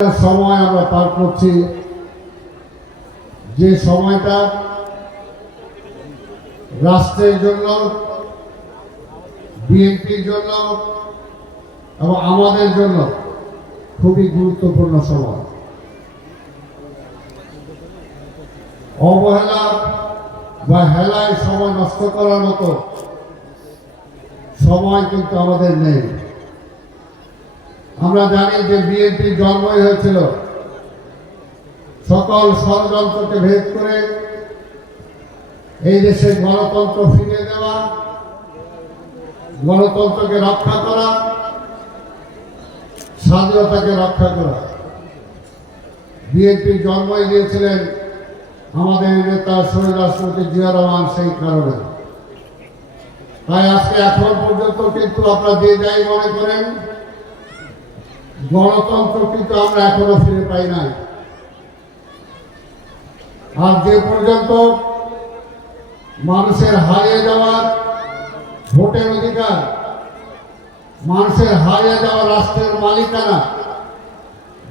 সময় আমরা পার করছি। যে সময়টা রাষ্ট্রের জন্য, বিএনপির জন্য এবং আমাদের জন্য খুবই গুরুত্বপূর্ণ সময়। অবহেলা বা হেলায় সময় নষ্ট করার মতো সময় কিন্তু আমাদের নেই। আমরা জানি যে বিএনপি জন্মই হয়েছিল। সকল ষড়যন্ত্রকে ভেদ করে এই দেশে গণতন্ত্র ফিরিয়ে দেওয়া, গণতন্ত্রকে রক্ষা করা, স্বাধীনতাকে রক্ষা করা। বিএনপি জন্মই দিয়েছিলেন আমাদের নেতা শহীদ রাষ্ট্রপতি জিয়া রহমান সেই কারণে। তাই আজকে এখন পর্যন্ত কিন্তু আপনারা যে যাই মনে করেন গণতন্ত্র কিন্তু আমরা এখনও ফিরে পাই নাই। আর যে পর্যন্ত মানুষের হারিয়ে যাওয়ার ভোটের অধিকার, মানুষের হারিয়ে যাওয়া রাষ্ট্রের মালিকানা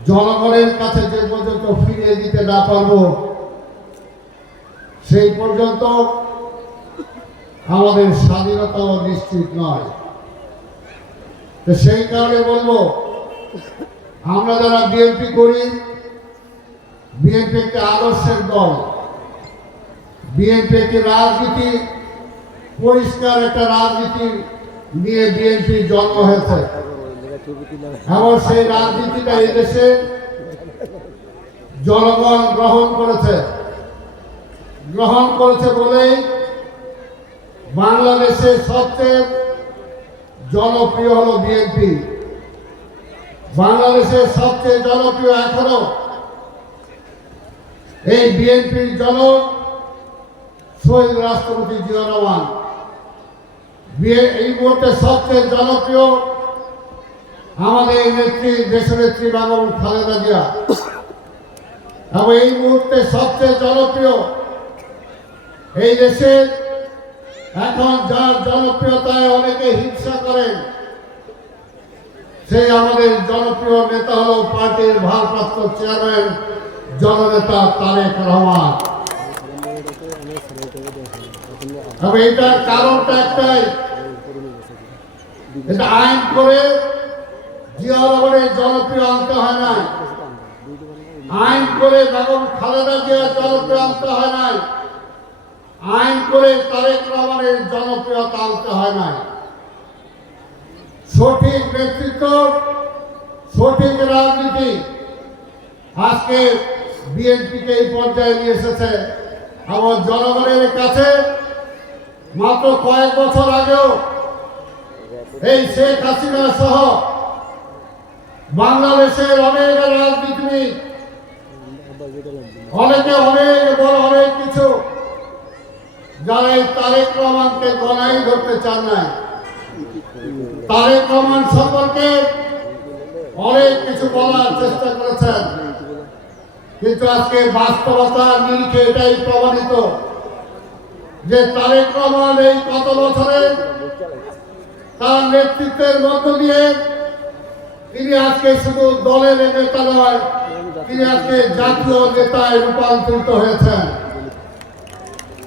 জনগণের কাছে যে পর্যন্ত ফিরিয়ে দিতে না পারব, সেই পর্যন্ত আমাদের স্বাধীনতাও নিশ্চিত নয়। তো সেই কারণে বলব আমরা যারা বিএনপি করি বিএনপি একটি আদর্শের দল। বিএনপি একটি রাজনীতি, পরিষ্কার একটা রাজনীতি নিয়ে বিএনপি জন্ম হয়েছে। এবং সেই রাজনীতিটা এই দেশে জনগণ গ্রহণ করেছে। গ্রহণ করেছে বলেই বাংলাদেশের সবচেয়ে জনপ্রিয় হলো বিএনপি বাংলাদেশের সবচেয়ে জনপ্রিয় এখনও এই বিএনপির জনক শহীদ রাষ্ট্রপতি জিয়া রহমান। এই মুহূর্তে সবচেয়ে জনপ্রিয় আমাদের এই নেত্রী দেশনেত্রী বেগম খালেদা জিয়া। এবং এই মুহূর্তে সবচেয়ে জনপ্রিয় এই দেশে এখন যার জনপ্রিয়তায় অনেকে হিংসা করেন সেই আমাদের জনপ্রিয় নেতা হল পার্টির ভারপ্রাপ্ত চেয়ারম্যান, জননেতা তারেক রহমান। তবে এটার কারণটা একটাই, এটা আইন করে জিয়া জনপ্রিয় আনতে হয় নাই। আইন করে বেগম খালেদা জিয়া জনপ্রিয় আনতে হয় নাই। আইন করে তারেক রহমানের জনপ্রিয়তা আনতে হয় নাই। সঠিক নেতৃত্ব, সঠিক রাজনীতি। আজকে বিএনপিকে এই পর্যায়ে নিয়ে এসেছে আমার জনগণের কাছে। মাত্র কয়েক বছর আগেও এই শেখ হাসিনা সহ বাংলাদেশের অনেক রাজনীতিবিদ, অনেকে অনেক বড় অনেক কিছু যারা এই তারেক রহমানকে গলায় ধরতে চান নাই। তারেক রহমান সম্পর্কে অনেক কিছু বলার চেষ্টা করেছেন। কিন্তু আজকে বাস্তবতা নিরিখে এটাই প্রমাণিত যে তারেক রহমান এই কত বছরে তার নেতৃত্বের মধ্য দিয়ে তিনি আজকে শুধু দলের নেতা নয়, তিনি আজকে জাতীয় নেতায় রূপান্তরিত হয়েছেন।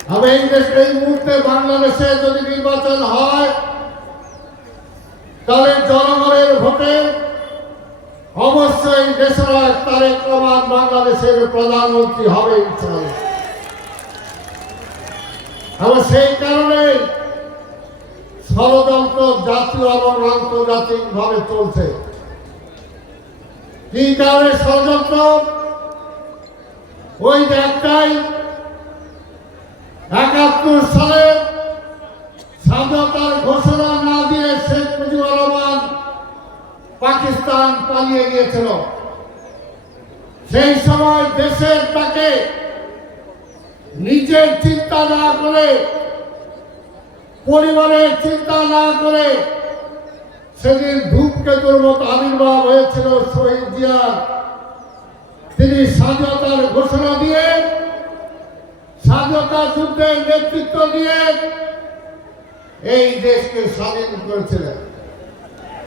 তবে এই দেশে এই মুহূর্তে বাংলাদেশে যদি নির্বাচন হয় তাহলে জনগণের ভোটে অবশ্যই দেশরাজ তারেক রহমান বাংলাদেশের প্রধানমন্ত্রী হবে এবং সেই কারণে ষড়যন্ত্র জাতীয় এবং আন্তর্জাতিক ভাবে চলছে। কি কারণে ষড়যন্ত্র? ওই একটাই, একাত্তর সালে স্বাধীনতার ঘোষণা না দিয়ে শেখ মুজিবুর রহমান পাকিস্তান পালিয়ে গিয়েছিল। সেই সময় দেশের তাকে নিজের চিন্তা না করে, পরিবারের চিন্তা না করে সেদিন ধূপকেতুর মতো আবির্ভাব হয়েছিল শহীদ জিয়ার। তিনি স্বাধীনতার ঘোষণা দিয়ে, স্বাধীনতা যুদ্ধের নেতৃত্ব দিয়ে এই দেশকে স্বাধীন করেছিলেন।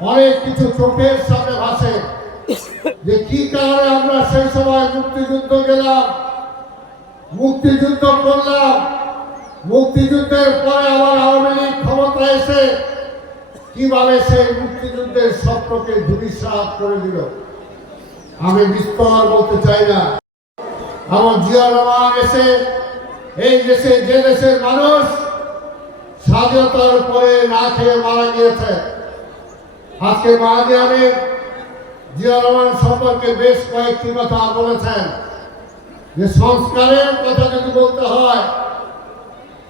অনেক কিছু চোখের সামনে ভাসে। যে কি কারণে আমরা সেই সময় মুক্তিযুদ্ধ গেলাম? মুক্তিযুদ্ধ করলাম। মুক্তিযুদ্ধের পরে আবার আওয়ামী লীগ ক্ষমতা এসে কীভাবে সেই মুক্তিযুদ্ধের স্বপ্নকে ধূলিসাৎ করে দিল? আমি বিস্তর বলতে চাই না। আমার জিয়া রহমান এসে এই দেশে যে দেশের মানুষ স্বাধীনতার পরে না খেয়ে মারা গিয়েছে আজকে মাহাদিয়ানের জিয়া রহমান সম্পর্কে বেশ কয়েকটি কথা বলেছেন। যে সংস্কারের কথা যদি বলতে হয়,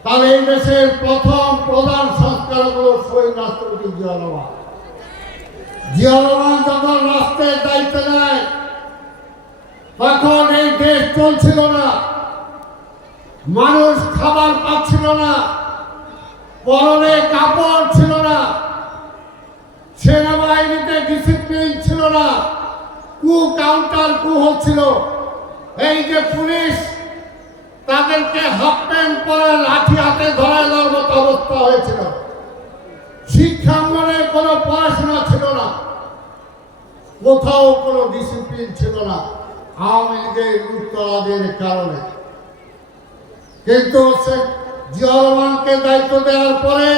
তাহলে এই দেশের প্রথম প্রধান সংস্কার হল শহীদ রাষ্ট্রপতি জিয়া রহমান। জিয়া রহমান যখন রাষ্ট্রের দায়িত্ব নেয়, তখন এই দেশ চলছিল না। মানুষ খাবার পাচ্ছিল না। পরনে কাপড় ছিল না। সেনাবাহিনীতে ডিসিপ্লিন ছিল না, কু কাউন্টার কু হচ্ছিল। এই যে পুলিশ, তাদেরকে হাফ প্যান্ট পরে লাঠি হাতে ধরায় দেওয়ার মতো অবস্থা হয়েছিল। শিক্ষাঙ্গনে কোনো পড়াশোনা ছিল না। কোথাও কোনো ডিসিপ্লিন ছিল না। আওয়ামী লীগের উত্তরাদের কারণে। কিন্তু সে জিয়া দায়িত্ব দেওয়ার পরে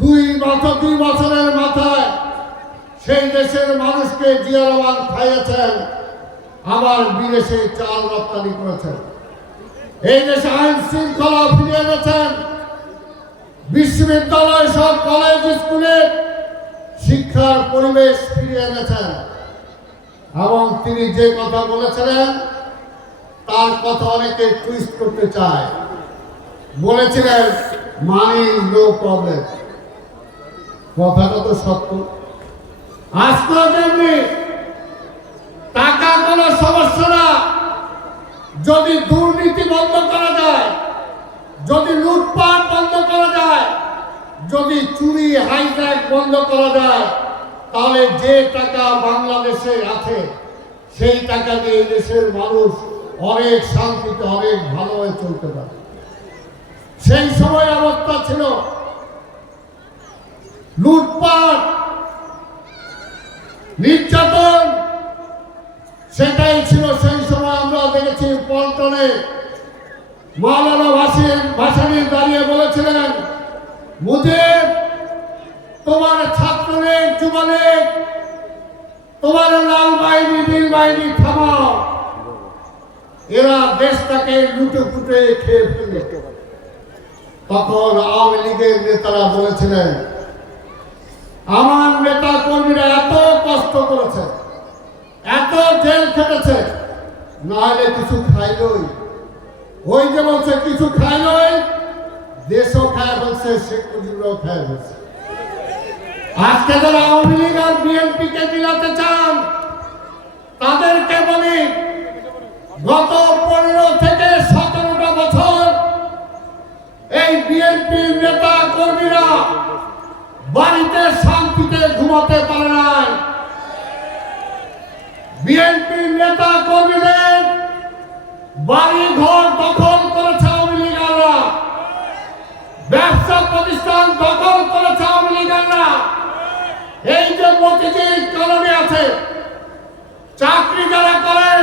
দুই বছর, দুই বছরের মাথায় সেই দেশের মানুষকে জিয়া রহমান খাইয়েছেন, আবার বিদেশে চাল রপ্তানি করেছেন। এই দেশে আইন শৃঙ্খলা ফিরিয়ে এনেছেন। বিশ্ববিদ্যালয় সব কলেজ স্কুলে শিক্ষার পরিবেশ ফিরিয়ে এনেছেন। এবং তিনি যে কথা বলেছিলেন, তার কথা অনেকে টুইস্ট করতে চায়। বলেছিলেন মানি নো প্রবলেম কথাটা তো সত্য। আজকেও টাকা কোনো সমস্যা না যদি দুর্নীতি বন্ধ করা যায়, যদি লুটপাট বন্ধ করা যায়, যদি চুরি হাইজ্যাক বন্ধ করা যায়, তাহলে যে টাকা বাংলাদেশে আছে, সেই টাকা দিয়ে দেশের মানুষ অনেক শান্তিতে, অনেক ভালোভাবে চলতে পারে। সেই সময় অবস্থা ছিল লুটপাট, নির্যাতন, সেটাই ছিল সেই সময় আমরা দেখেছি পল্টনে। মাওলানা ভাসিন ভাসানি দাঁড়িয়ে বলেছিলেন, মুজিব, তোমার ছাত্রলীগ, যুবলীগ, তোমার লাল বাহিনী, নীল বাহিনী থামাও। এরা দেশটাকে লুটে ফুটে খেয়ে ফেলে তখন আওয়ামী লীগের নেতারা বলেছিলেন আমার নেতা কর্মীরা এত কষ্ট করেছে, এত জেল খেটেছে, নাহলে কিছু খাইলই ওই যে বলছে, কিছু খাইলই দেশও খায় বলছে শেখ মুজিবরাও খায় বলছে। আজকে যারা আওয়ামী লীগ আর বিএনপি কে মিলাতে চান, তাদেরকে বলি, গত পনেরো থেকে সতেরোটা বছর এই বিএনপি নেতা কর্মীরা বাড়িতে শান্তিতে ঘুমাতে পারে নাই। বিএনপি নেতা কর্মীদের বাড়ি ঘর দখল করেছে আওয়ামী লীগাররা ব্যবসা প্রতিষ্ঠান দখল করেছে আওয়ামী লীগাররা এই যে মতিঝিল কলোনি আছে, চাকরি যারা করেন,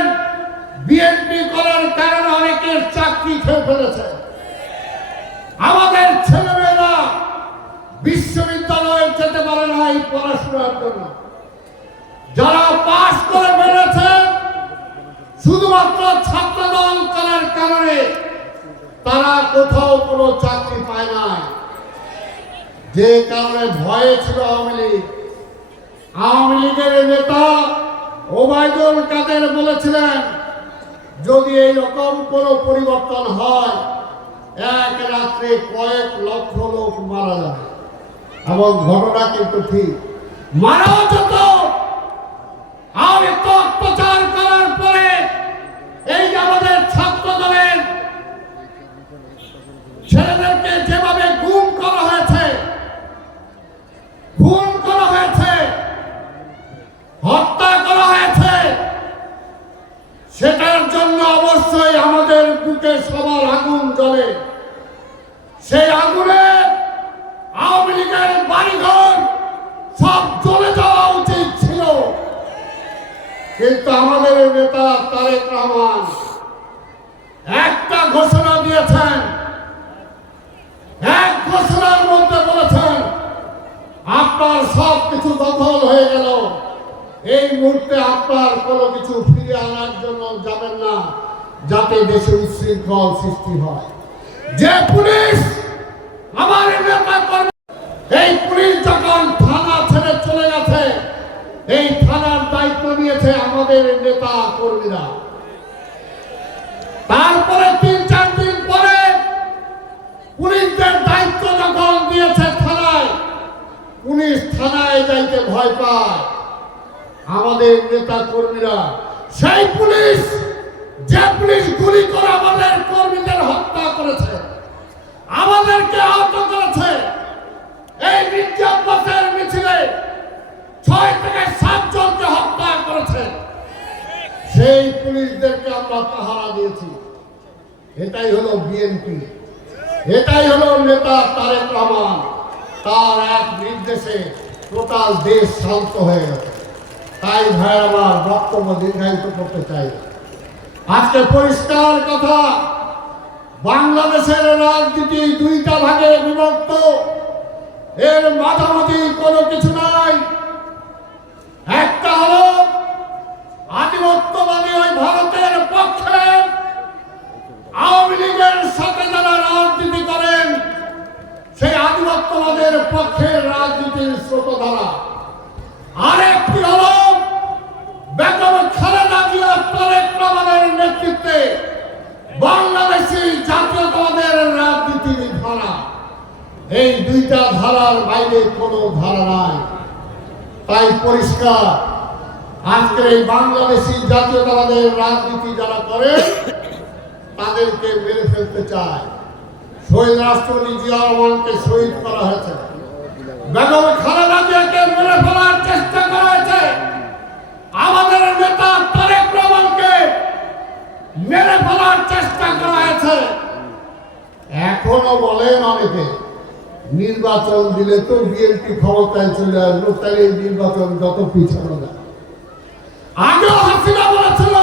বিএনপি করার কারণে অনেকের চাকরি খেয়ে ফেলেছে। আমাদের ছেলেমেয়েরা বিশ্ববিদ্যালয়ে যেতে পারে না এই পড়াশোনার জন্য যারা পাশ করে বেড়েছে শুধুমাত্র ছাত্র দল করার কারণে তারা কোথাও কোনো চাকরি পায় না যে কারণে ভয়ে ছিল আওয়ামী লীগ। আওয়ামী লীগের নেতা ওবায়দুল কাদের বলেছিলেন, যদি এই রকম কোনো পরিবর্তন হয়, এক রাত্রে কয়েক লক্ষ লোক মারা যাবে। এবং ঘটনা কিন্তু ঠিক। মারাও যত আর পথ প্রচার করার পরে এই আমাদের ছাত্র দলের ছেলেদেরকে যাতে উচ্ছৃঙ্খল সৃষ্টি হয়। যে পুলিশ আমার এই পুলিশ যখন থানা ছেড়ে চলে গেছে, এই থানার দায়িত্ব নিয়েছে আমাদের নেতা কর্মীরা। তারপরে তিন, চার দিন পরে পুলিশদের দায়িত্ব যখন দিয়েছে থানায়, পুলিশ থানায় যাইতে ভয় পায়। আমাদের নেতা কর্মীরা, সেই পুলিশ যে পুলিশ গুলি করে আমাদের কর্মীদের হত্যা করেছে, আমাদেরকে আহত করেছে, এই নির্যাতনের মিছিলে ছয় থেকে সাত জনকে হত্যা করেছে। সেই পুলিশদেরকে আমরা পাহারা দিয়েছি। এটাই হলো বিএনপি। এটাই হলো নেতা তারেক রহমান। তার এক নির্দেশে টোটাল দেশ শান্ত হয়ে গেছে। তাই ভাই আমার বক্তব্য দীর্ঘায়িত করতে চাই। আজকে পরিষ্কার কথা, বাংলাদেশের রাজনীতি দুইটা ভাগে বিভক্ত। এর মাঝামাঝি কোনো কিছু নাই। একটা হলো আধিপত্যবাদী ওই ভারতের পক্ষে আওয়ামী লীগের সাথে যারা রাজনীতি করেন সেই আধিপত্যবাদের পক্ষে রাজনীতির স্রোতধারা আরেকটি হল বেগম খালেদা জিয়া তারেক রহমানের নেতৃত্বে বাংলাদেশি জাতীয়তাবাদের রাজনীতির ধারা এই দুইটা ধারার বাইরে কোনো ধারা নাই তাই পরিষ্কার আজকের এই বাংলাদেশি জাতীয়তাবাদের রাজনীতি যারা করে, তাদেরকে মেরে ফেলতে চায়। শহীদ রাষ্ট্রপতি জিয়া রহমানকে শহীদ করা হয়েছে। বেগম খালেদা জিয়াকে মেরে ফেলার চেষ্টা করা হয়েছে আমাদের নেতা তারেক রহমানকে মেরে ফেলার চেষ্টা করা হয়েছে। এখনও বলেন অনেকে নির্বাচন দিলে তো বিএনপি ক্ষমতায় চলে আসলো তাহলে নির্বাচন যত পিছানো যায়। আগেও হাসিনা বলেছিল,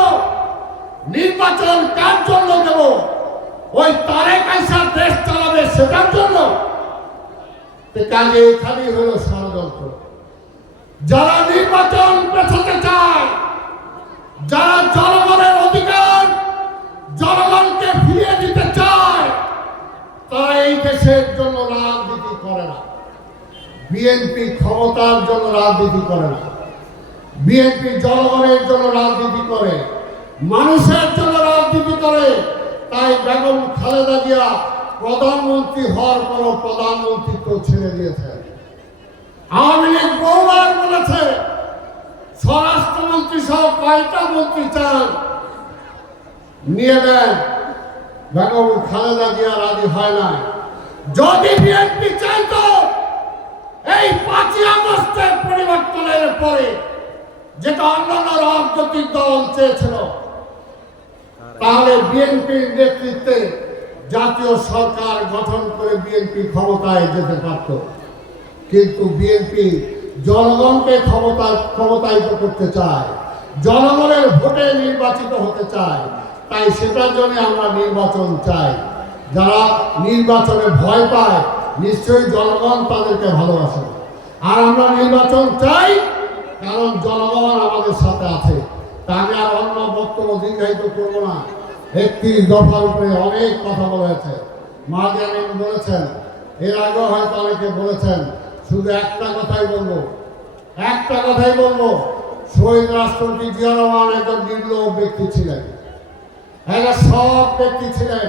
নির্বাচন কার জন্য দেব? ওই তারেক আইসা দেশ চালাবে সেটার জন্য। কাজে এখানেই হলো ষড়যন্ত্র। যারা নির্বাচন পেছাতে চায়, যারা জনগণের অধিকার, জনগণকে ফিরিয়ে দিতে চায়, তারা এই দেশের জন্য রাজনীতি করে না। বিএনপি ক্ষমতার জন্য রাজনীতি করে না। বিএনপি জনগণের জন্য রাজনীতি করে। মানুষের জন্য রাজনীতি করে। তাই বেগম খালেদা জিয়া প্রধানমন্ত্রী হওয়ার পরও প্রধানমন্ত্রিত্ব ছেড়ে দিয়েছে আওয়ামী লীগ বহুবার বলেছে, স্বরাষ্ট্রমন্ত্রী সহ কয়টা মন্ত্রী চান? নিয়ে দেন বেগম খালেদা জিয়া রাজি হয় না যদি বিএনপি চাইতো, এই পাঁচই আগস্টের পরিবর্তনের পরে যেটা অন্যান্য রাজনৈতিক দল চেয়েছিল, তাহলে বিএনপির নেতৃত্বে জাতীয় সরকার গঠন করে বিএনপি ক্ষমতায় যেতে পারত। কিন্তু বিএনপি জনগণকে ক্ষমতা, ক্ষমতায়িত করতে চায়, জনগণের ভোটে নির্বাচিত হতে চায়, তাই সেটার জন্য আমরা নির্বাচন চাই। যারা নির্বাচনে ভয় পায়, নিশ্চয়ই জনগণ তাদেরকে ভালোবাসে। আর আমরা নির্বাচন চাই, কারণ জনগণ আমাদের সাথে আছে। তা আমি আর অন্য বক্তব্য দীর্ঘায়িত করব না। একত্রিশ দফার উপরে অনেক কথা বলা হয়েছে মাহাজানি বলেছেন, এর আগেও হয়তো অনেকে বলেছেন, শুধু একটা কথাই বলব। একটা কথাই বলব, শহীদ রাষ্ট্রপতি জিয়া একজন নির্লোভ ব্যক্তি ছিলেন। এরা সব ব্যক্তি ছিলেন।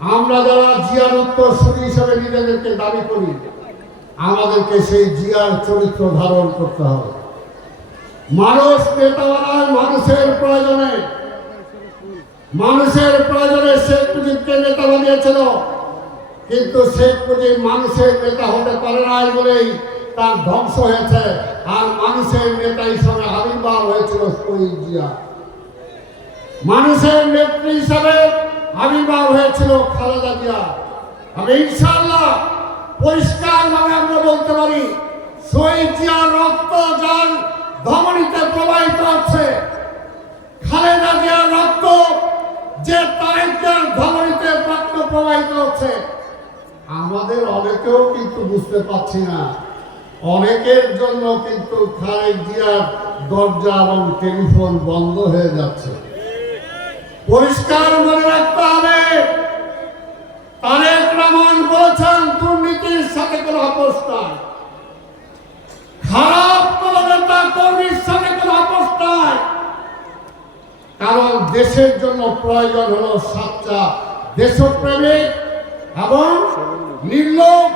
আমরা যারা জিয়ার উত্তরসূরি হিসেবে নিজেদেরকে দাবি করি, আমাদেরকে সেই জিয়ার চরিত্র ধারণ করতে হবে। মানুষ নেতা বানায় মানুষের প্রয়োজনে মানুষের প্রয়োজনে শেখ মুজিবকে নেতা বানিয়েছিল, কিন্তু শেখ মুজিব মানুষের নেতা হতে পারে নাই বলেই তার ধ্বংস হয়েছে, আর মানুষের নেতা হিসাবে আবির্ভাব হয়েছিল শহীদ জিয়া। মানুষের নেত্রী হিসাবে আবির্ভাব হয়েছিল খালেদা জিয়া। আমি ইনশাআল্লাহ পরিষ্কারভাবে আমরা বলতে পারি, শহীদ জিয়ার রক্ত যার ধমনীতে প্রবাহিত হচ্ছে খালেদা জিয়ার রক্ত যে তারেকের ধমনীতে রক্ত প্রবাহিত হচ্ছে। আমাদের অনেকেও কিন্তু বুঝতে পারছি না, অনেকের জন্য কিন্তু খালেদ জিয়ার দরজা এবং টেলিফোন বন্ধ হয়ে যাচ্ছে। পরিষ্কার মনে রাখতে হবে। তারেক রহমান বলেছেন, দুর্নীতির সাথে কোনো নাই খারাপ কোন নেতা কর্মীর সাথে কোনো নাই কারণ দেশের জন্য প্রয়োজন হলো সাচ্চা দেশপ্রেমিক এবং নির্লোভ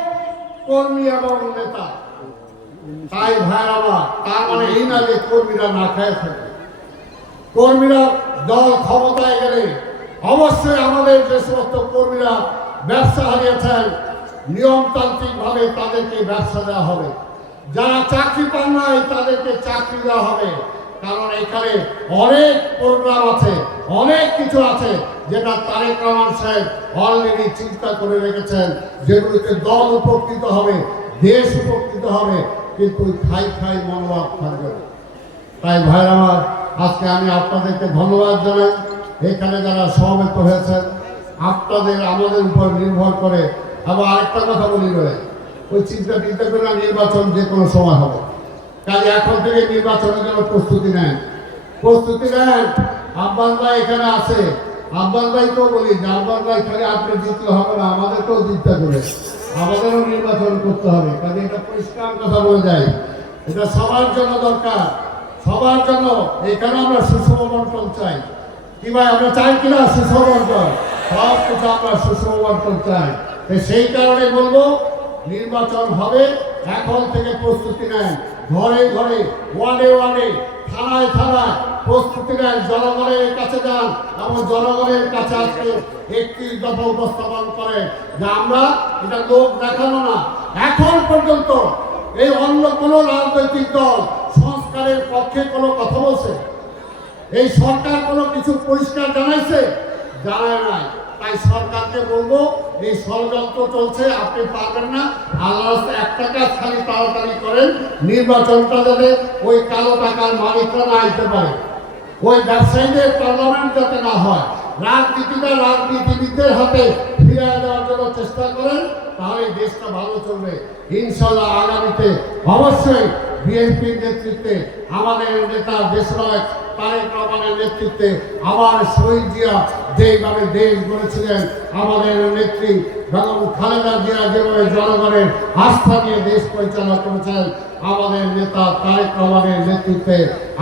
কর্মী এবং নেতা। তাই ভাই আমার তার মানে এই না যে কর্মীরা না খায় থাকে। কর্মীরা দল ক্ষমতায় গেলে অবশ্যই আমাদের যে সমস্ত কর্মীরা ব্যবসা হারিয়েছেন নিয়মতান্ত্রিক ভাবে তাদেরকে ব্যবসা দেওয়া হবে। যারা চাকরি পান নাই, তাদেরকে চাকরি দেওয়া হবে। কারণ এখানে অনেক প্রোগ্রাম আছে, অনেক কিছু আছে যেটা তারেক রহমান সাহেব অলরেডি চিন্তা করে রেখেছেন যেগুলোতে দল উপকৃত হবে, দেশ উপকৃত হবে, কিন্তু খাই খাই মনোভাব থাকবে তাই ভাই আমার আজকে আমি আপনাদেরকে ধন্যবাদ জানাই। এখানে যারা সমবেত হয়েছেন, আপনাদের আমাদের উপর নির্ভর করে আবার আরেকটা কথা বলি রয়ে। ওই চিন্তা চিন্তা করে নির্বাচন যে কোনো সময় হবে। কাজে এখন থেকে নির্বাচনের জন্য প্রস্তুতি নেন। প্রস্তুতি নেন। আব্বাস ভাই এখানে আছে। আব্বাস ভাইকেও বলি, যে আব্বাস ভাই খালি আপনি জিতলে হবে না, আমাদেরকেও জিততে হবে। আমাদেরও নির্বাচন করতে হবে। কাজে এটা পরিষ্কার কথা বলে যায় এটা সবার জন্য দরকার। সবার জন্য, এই এখানে আমরা সুষম বন্টন চাই? কি ভাই, আমরা চাই কিনা সুষম বন্টন সব কিছু আমরা সুষম বন্টন চাই সেই কারণে বলব, নির্বাচন হবে, এখন থেকে প্রস্তুতি নেন। ঘরে ঘরে, ওয়ার্ডে ওয়ার্ডে, থানায় থানায় প্রস্তুতি নেন। জনগণের কাছে যান এবং জনগণের কাছে আজকে একটি দফা উপস্থাপন করে যে আমরা, এটা লোক দেখানো না। এখন পর্যন্ত এই অন্য কোনো রাজনৈতিক দল সংস্কারের পক্ষে কোনো কথা বলছে? এই সরকার কোনো কিছু পরিষ্কার জানাইছে? জানায় নাই। তাই সরকারকে বলব, এই ষড়যন্ত্র চলছে, আপনি পারবেন না। আল্লাহ একটা কাজ খালি তাড়াতাড়ি করেন, নির্বাচনটা যাতে ওই কালো টাকার মালিকরা না আইতে পারে। ওই ব্যবসায়ীদের পার্লামেন্ট যাতে না হয়। রাজনীতিটা রাজনীতিবিদদের হাতে ফিরিয়ে দেওয়ার জন্য চেষ্টা করেন, তাহলে দেশটা ভালো চলবে। ইনশাল্লাহ আগামীতে অবশ্যই বিএনপির নেতৃত্বে, আমাদের নেতা দেশনায়ক তারেক রহমানের নেতৃত্বে, আমার শহীদ জিয়া যেইভাবে দেশ গড়েছিলেন, আমাদের নেত্রী বেগম খালেদা জিয়া যেভাবে জনগণের আস্থা নিয়ে দেশ পরিচালনা করেছেন, আমাদের নেতা তারেক রহমানের নেতৃত্বে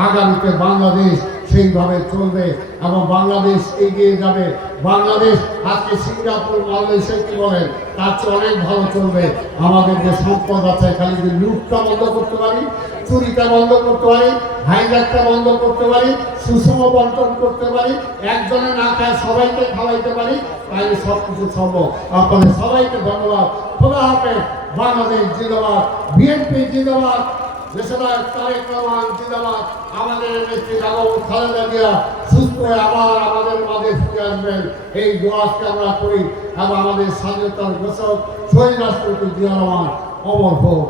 আগামীতে বাংলাদেশ সেইভাবে চলবে এবং বাংলাদেশ এগিয়ে যাবে। বাংলাদেশ আজকে সিঙ্গাপুর, বাংলাদেশে কি বলেন? তার চেয়ে অনেক ভালো চলবে। আমাদের যে সম্পদ আছে, খালি যে লুটটা বন্ধ করতে পারি, চুরিটা বন্ধ করতে পারি হাইজাকটা বন্ধ করতে পারি, সুষম বন্টন করতে পারি একজনে না খায় সবাইকে খাওয়াইতে পারি তাহলে সব কিছু সম্ভব আপনাদের সবাইকে ধন্যবাদ। খোদা হাফেজ, বাংলাদেশ জিন্দাবাদ, বিএনপি জিন্দাবাদ আমাদের আবার আমাদের আসবেন। এই আমরা করি আমাদের স্বাধীনতার ঘোষক শহীদ রাষ্ট্রপতি জিয়া অমর হোক।